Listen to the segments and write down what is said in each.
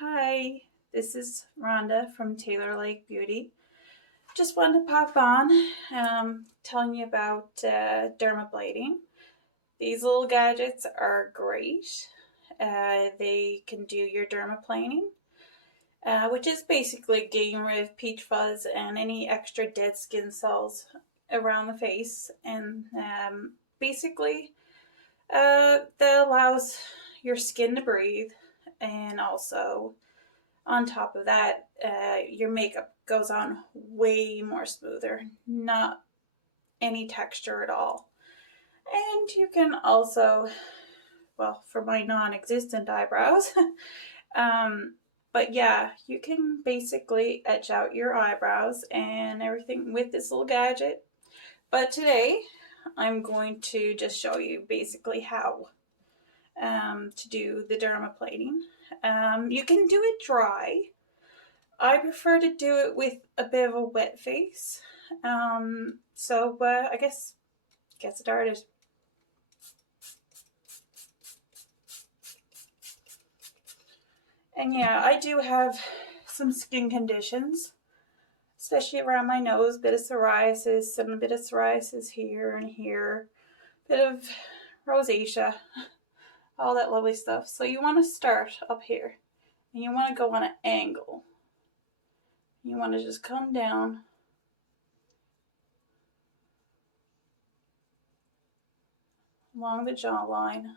Hi, this is Rhonda from Taylor Lake Beauty. Just wanted to pop on, telling you about dermaplaning. These little gadgets are great. They can do your dermaplaning, which is basically getting rid of peach fuzz and any extra dead skin cells around the face. And basically, that allows your skin to breathe, and also on top of that, your makeup goes on way more smoother, not any texture at all. And you can also, well, for my non existent eyebrows, but yeah, you can basically etch out your eyebrows and everything with this little gadget. But today, I'm going to just show you basically how to do the dermaplaning. You can do it dry. I prefer to do it with a bit of a wet face. I guess get started. And yeah, I do have some skin conditions, especially around my nose. Bit of psoriasis, a bit of psoriasis here and here, bit of rosacea, all that lovely stuff. So you want to start up here, and you want to go on an angle. You want to just come down along the jawline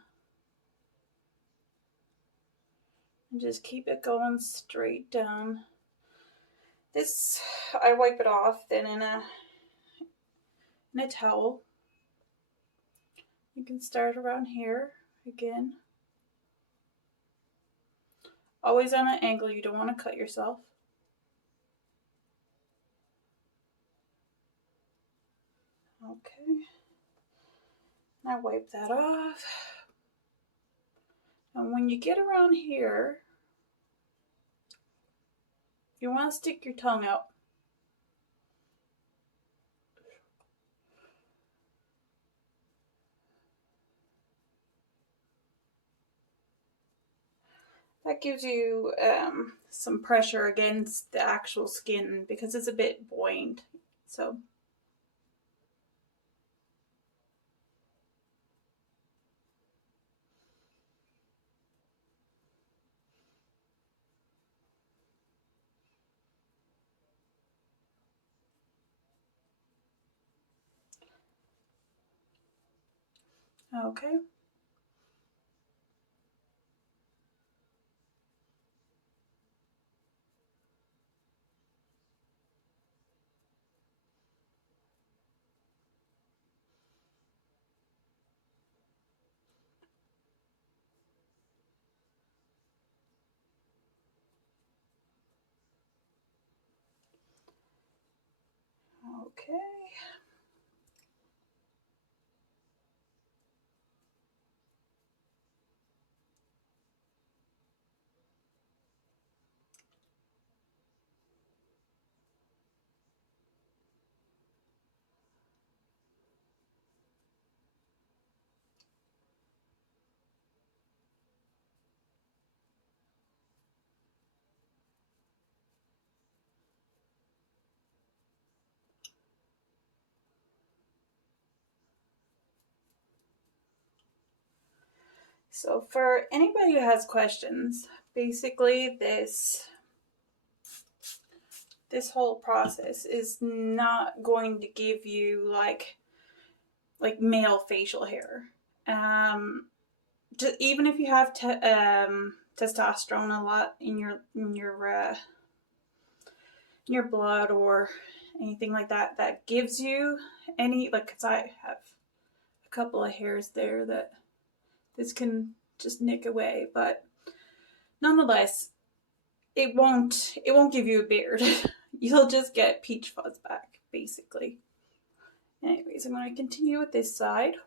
and just keep it going straight down. This, I wipe it off then in a towel. You can start around here again. Always on an angle, you don't want to cut yourself. Okay. Now wipe that off. And when you get around here, you want to stick your tongue out. That gives you some pressure against the actual skin because it's a bit buoyant. So okay. Okay. So for anybody who has questions, basically this whole process is not going to give you like male facial hair. Just, even if you have testosterone a lot in your blood or anything like that, that gives you any, like, because I have a couple of hairs there that this can just nick away, but nonetheless, it won't give you a beard. You'll just get peach fuzz back, basically. Anyways, I'm going to continue with this side.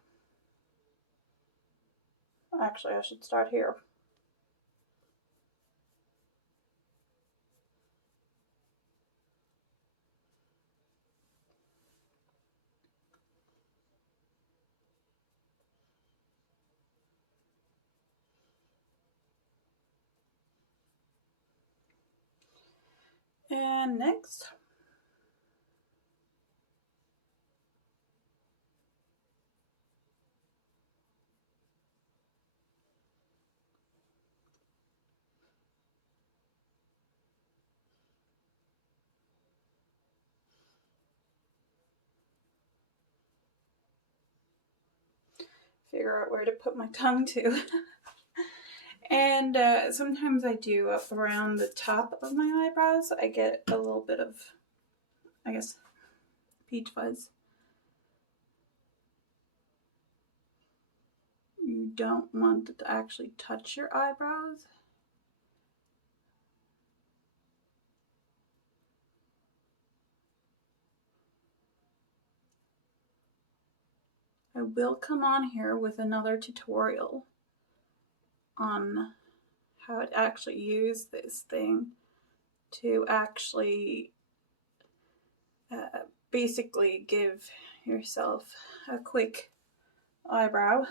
Actually, I should start here. And next. Figure out where to put my tongue to. And sometimes I do up around the top of my eyebrows. I get a little bit of, I guess, peach fuzz. You don't want it to actually touch your eyebrows. I will come on here with another tutorial on how to actually use this thing to actually basically give yourself a quick eyebrow.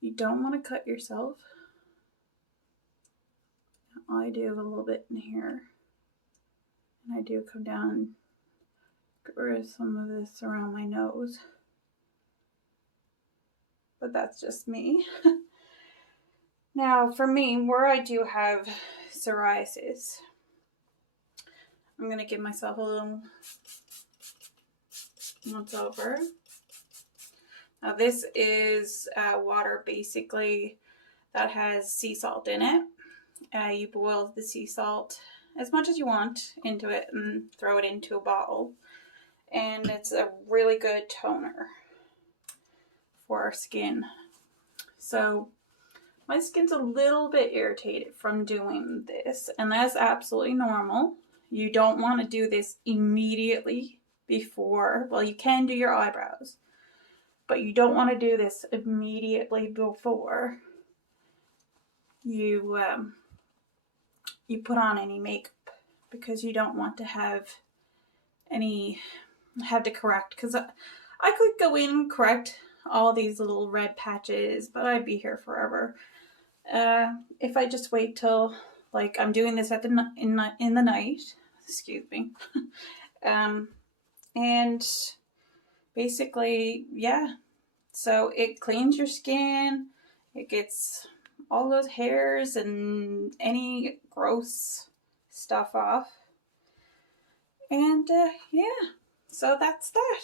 You don't want to cut yourself. I do a little bit in here, and I do come down, get rid of some of this around my nose, but that's just me. Now for me, where I do have psoriasis, I'm going to give myself a little once over. Now this is water basically that has sea salt in it. You boil the sea salt as much as you want into it and throw it into a bottle. And it's a really good toner for our skin. So my skin's a little bit irritated from doing this, and that's absolutely normal. You don't want to do this immediately before, well, you can do your eyebrows, but you don't want to do this immediately before you put on any makeup, because you don't want to have to correct, because I could go in and correct all these little red patches, but I'd be here forever. If I just wait till, like, I'm doing this at in the night, excuse me, and basically, yeah, so it cleans your skin, it gets all those hairs and any gross stuff off, and yeah, so that's that.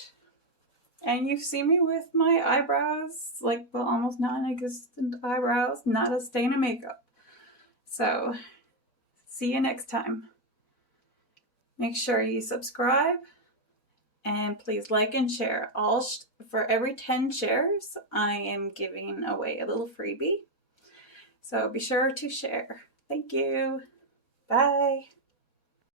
And you've seen me with my eyebrows, like, well, almost non-existent eyebrows, not a stain of makeup. So, see you next time. Make sure you subscribe, and please like and share. For every 10 shares, I am giving away a little freebie. So be sure to share. Thank you. Bye.